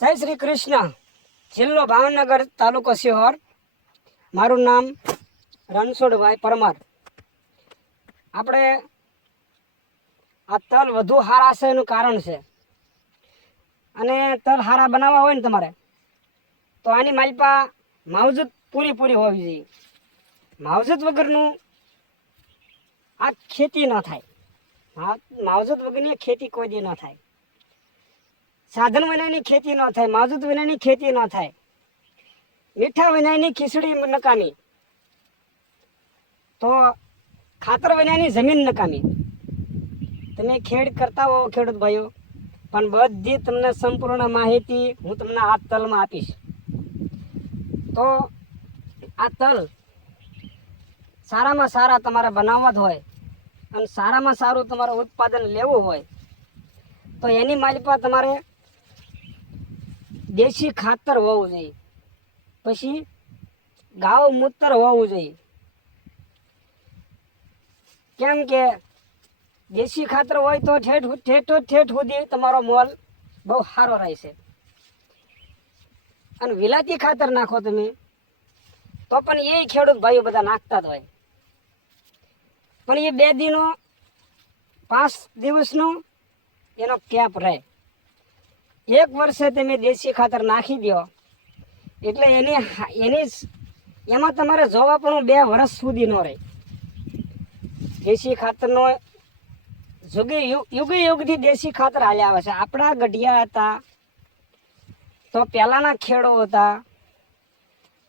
જય શ્રી કૃષ્ણ. જિલ્લો ભાવનગર, તાલુકો સિહોર. મારું નામ રણછોડભાઈ પરમાર. આપણે આ તલ વધુ સારા છે એનું કારણ છે. અને તલ સારા બનાવવા હોય ને તમારે તો આની માલપા માવજત પૂરી હોવી જોઈએ. માવજત વગરનું આ ખેતી ન થાય. માવજત વગરની ખેતી કોઈ દી ન થાય. સાધન વિનાની ખેતી ન થાય, માવજત વિનાની ખેતી ન થાય. મીઠા વિનાની ખીચડી નકામી, તો ખાતર વિનાની જમીન નકામી. તમે ખેડ કરતા હો ખેડૂત ભાઈઓ, પણ બધી તમને સંપૂર્ણ માહિતી હું તમને આ તલમાં આપીશ. તો આ તલ સારામાં સારા તમારે બનાવવા જ હોય અને સારામાં સારું તમારે ઉત્પાદન લેવું હોય તો એની માલિપા તમારે દેશી ખાતર હોવું જોઈએ, પછી ગાવ મૂત્ર હોવું જોઈએ. કેમ કે દેશી ખાતર હોય તો ઠેઠ સુધી તમારો મોલ બહુ સારો રહેશે. અને વિલાતી ખાતર નાખો તમે તો પણ એ ખેડૂત ભાઈઓ બધા નાખતા જ હોય, પણ એ 2 દિનો 5 દિવસનો એનો કેપ રહે. 1 વર્ષે તમે દેશી ખાતર નાખી દો એટલે એમાં તમારે જોવા પણ 2 વર્ષ સુધી ન રહે. દેશી ખાતરનો યુગથી દેશી ખાતર હાલ્યા આવે છે. આપણા ગઢિયા હતા તો પહેલાના ખેડો હતા,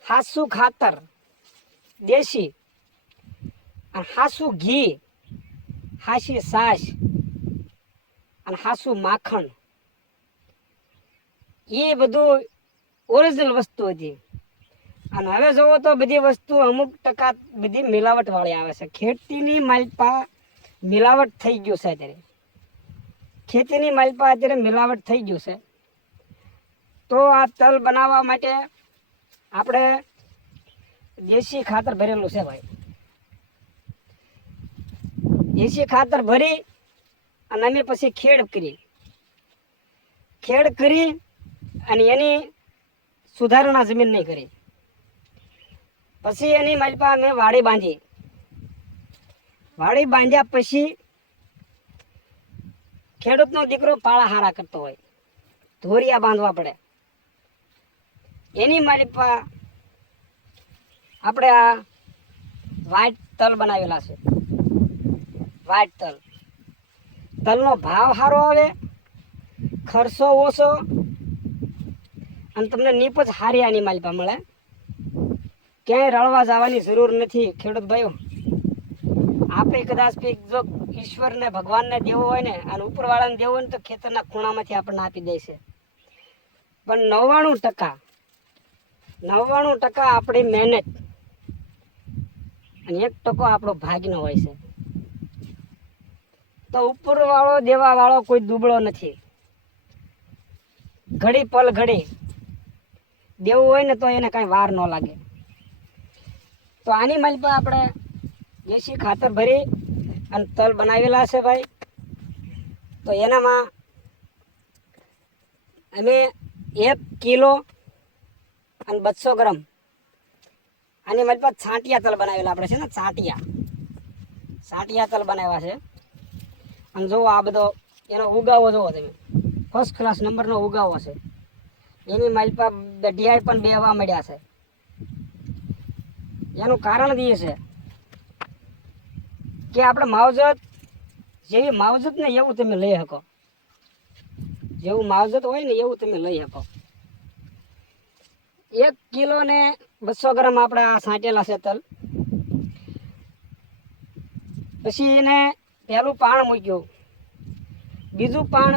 હાસું ખાતર દેશી, હાસું ઘી, હાસી છાશ અને હાસું માખણ, એ બધું ઓરિજિનલ વસ્તુ હતી. અને હવે જોવો તો બધી વસ્તુ અમુક ટકા બધી મિલાવટ વાળી આવે છે. ખેતીની માલપા મિલાવટ થઈ ગયું છે. અત્યારે ખેતીની માલપા અત્યારે મિલાવટ થઈ ગયું છે. તો આ તલ બનાવવા માટે આપણે દેશી ખાતર ભરેલું છે ભાઈ. દેશી ખાતર ભરી અને અમે પછી ખેડ કરી અને એની સુધારણા જમીન નહીં કરી. પછી એની માલપા અમે વાડી બાંધ્યા પછી ખેડૂતનો દીકરો પાળા હારા કરતો હોય, ધોરિયા બાંધવા પડે. એની માલપા આપણે આ વ્હાઈટ તલ બનાવેલા છે. વ્હાઈટ તલનો ભાવ સારો આવે, ખર્ચો ઓછો અને તમને નીપજ સારી આની માલપા મળે. ક્યાંય રળવા જવાની જરૂર નથી ખેડૂત ભાઈઓ. આપણે કદાચ જો ઈશ્વરને ભગવાનને દેવો હોય ને અને ઉપરવાળાને દેવો હોય ને તો ખેતરના ખૂણામાંથી આપણને આપી દે છે. પણ 99% આપણી મહેનત અને 1% આપણો ભાગ્યનો હોય છે. તો ઉપરવાળો દેવાવાળો કોઈ દુબળો નથી. ઘડી પલ ઘડી દેવું હોય ને તો એને કાંઈ વાર ન લાગે. તો આની માલપા આપણે દેશી ખાતર ભરી અને તલ બનાવેલા છે ભાઈ. તો એનામાં અમે 1 કિલો અને 200 ગ્રામ આની માલપા છાંટિયા તલ બનાવેલા આપણે છે ને, છાંટિયા તલ બનાવ્યા છે. અને જુઓ આ બધો એનો ઉગાવો જુઓ તમે, ફર્સ્ટ ક્લાસ નંબરનો ઉગાવો છે. એની માલપા ગઢિયાઈ પણ બેહવા મળ્યા છે. એનું કારણ એ છે કે આપણે માવજત જેવી માવજત ને એવું તમે લઈ શકો. જેવું માવજત હોય ને એવું તમે લઈ શકો. 1 કિલો ને 200 ગ્રામ આપણે આ છાંટેલા છે તલ. પછી એને પહેલું પાણ મૂક્યું, બીજું પાણ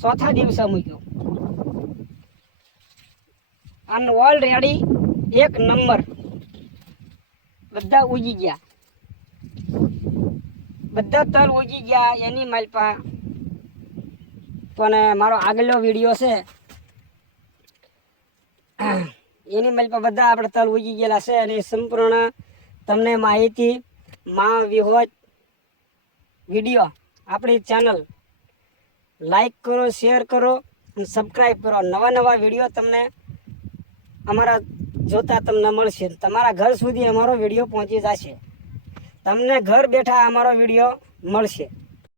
ચોથા દિવસે મૂક્યું અને ઓલરેડી 1 નંબર બધા ઉગી ગયા. બધા તલ ઉગી ગયા. એની માલપા પણ મારો આગલો વિડીયો છે એની માલપા બધા આપણે તલ ઉગી ગયેલા છે. અને સંપૂર્ણ તમને માહિતી માં વિહોત વિડીયો આપણી ચેનલ લાઈક કરો, શેર કરો અને સબસ્ક્રાઈબ કરો. નવા વિડીયો તમને અમારા જોતા તમને મળશે. તમારા ઘર સુધી અમારો વિડીયો પહોંચી જશે. તમને ઘર બેઠા અમારો વિડીયો મળશે.